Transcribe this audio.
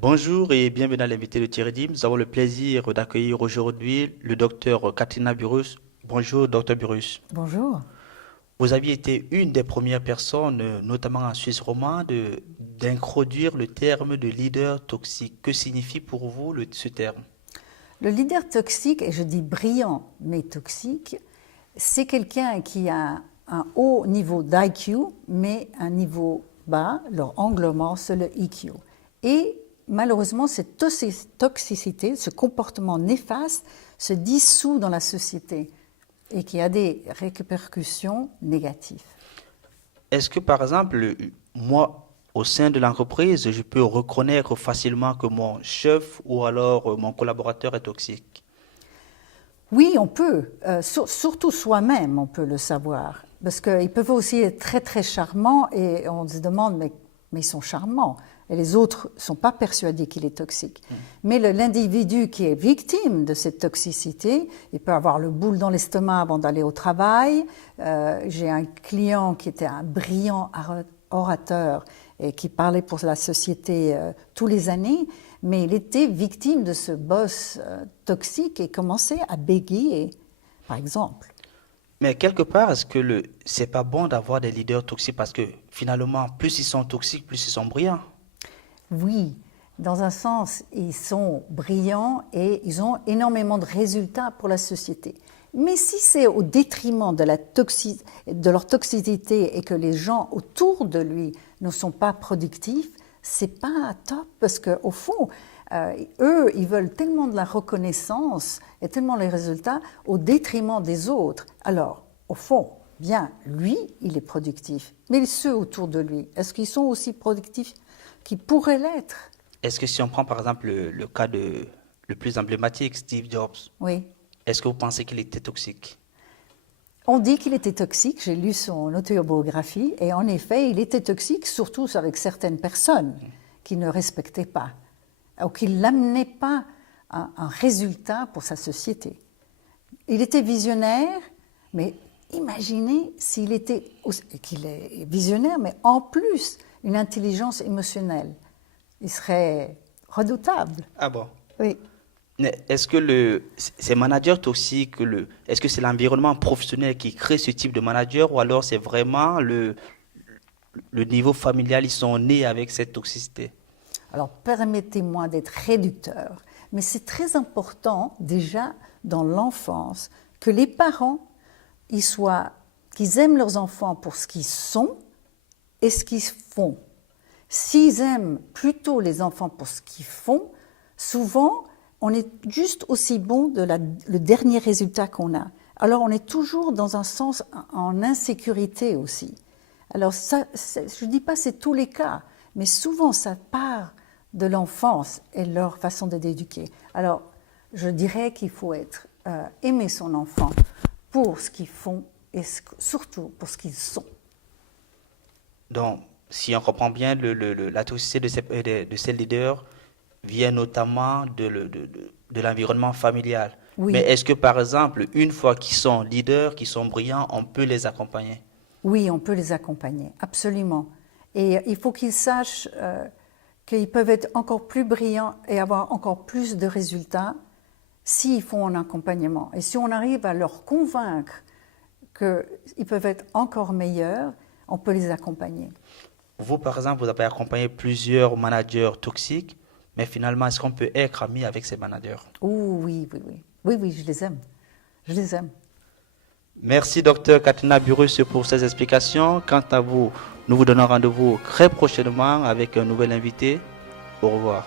Bonjour et bienvenue à l'invité de Thierry Dim. Nous avons le plaisir d'accueillir aujourd'hui le docteur Katrina Burrus. Bonjour, docteur Burrus. Bonjour. Vous aviez été une des premières personnes, notamment en Suisse romande, d'introduire le terme de leader toxique. Que signifie pour vous ce terme? Le leader toxique, et je dis brillant mais toxique, c'est quelqu'un qui a un haut niveau d'IQ mais un niveau bas, leur angle mort, c'est le EQ. Et malheureusement, cette toxicité, ce comportement néfaste se dissout dans la société et qui a des répercussions négatives. Est-ce que par exemple, moi, au sein de l'entreprise, je peux reconnaître facilement que mon chef ou alors mon collaborateur est toxique? Oui, on peut, surtout soi-même, on peut le savoir. Parce qu'ils peuvent aussi être très très charmants et on se demande, mais ils sont charmants. Et les autres ne sont pas persuadés qu'il est toxique. Mais l'individu qui est victime de cette toxicité, il peut avoir le boule dans l'estomac avant d'aller au travail. J'ai un client qui était un brillant orateur et qui parlait pour la société tous les années, mais il était victime de ce boss toxique et commençait à bégayer, par exemple. Mais quelque part, est-ce que c'est pas bon d'avoir des leaders toxiques parce que finalement, plus ils sont toxiques, plus ils sont brillants? Oui, dans un sens, ils sont brillants et ils ont énormément de résultats pour la société. Mais si c'est au détriment de leur toxicité et que les gens autour de lui ne sont pas productifs, c'est pas top parce qu'au fond, eux, ils veulent tellement de la reconnaissance et tellement les résultats au détriment des autres. Alors, au fond, bien, lui, il est productif, mais ceux autour de lui, est-ce qu'ils sont aussi productifs qu'ils pourraient l'être? Est-ce que si on prend par exemple le cas le plus emblématique, Steve Jobs, Oui. est-ce que vous pensez qu'il était toxique? On dit qu'il était toxique, j'ai lu son autobiographie, et en effet, il était toxique, surtout avec certaines personnes qui ne respectaient pas, ou qui n'amenaient pas un résultat pour sa société. Il était visionnaire, mais imaginez s'il était, qu'il est visionnaire, mais en plus, une intelligence émotionnelle. Il serait redoutable. Ah bon? Oui. Mais est-ce que ces managers toxiques, est-ce que c'est l'environnement professionnel qui crée ce type de manager ou alors c'est vraiment le niveau familial, ils sont nés avec cette toxicité? Alors, permettez-moi d'être réducteur, mais c'est très important déjà dans l'enfance que les parents, qu'ils aiment leurs enfants pour ce qu'ils sont et ce qu'ils font. S'ils aiment plutôt les enfants pour ce qu'ils font, souvent, on est juste aussi bon le dernier résultat qu'on a. Alors, on est toujours dans un sens en insécurité aussi. Alors, ça, je ne dis pas que c'est tous les cas, mais souvent, ça part de l'enfance et leur façon d'éduquer. Alors, je dirais qu'il faut aimer son enfant pour ce qu'ils font et surtout pour ce qu'ils sont. Donc, si on comprend bien, la toxicité de ces leaders vient notamment de l'environnement familial. Oui. Mais est-ce que, par exemple, une fois qu'ils sont leaders, qu'ils sont brillants, on peut les accompagner? Oui, on peut les accompagner, absolument. Et il faut qu'ils sachent qu'ils peuvent être encore plus brillants et avoir encore plus de résultats s'ils font un accompagnement. Et si on arrive à leur convaincre qu'ils peuvent être encore meilleurs, on peut les accompagner. Vous, par exemple, vous avez accompagné plusieurs managers toxiques, mais finalement, est-ce qu'on peut être ami avec ces managers? Oh oui, oui, oui. Oui, oui, je les aime. Je les aime. Merci, docteur Katrina Burrus, pour ces explications. Quant à vous, nous vous donnons rendez-vous très prochainement avec un nouvel invité. Au revoir.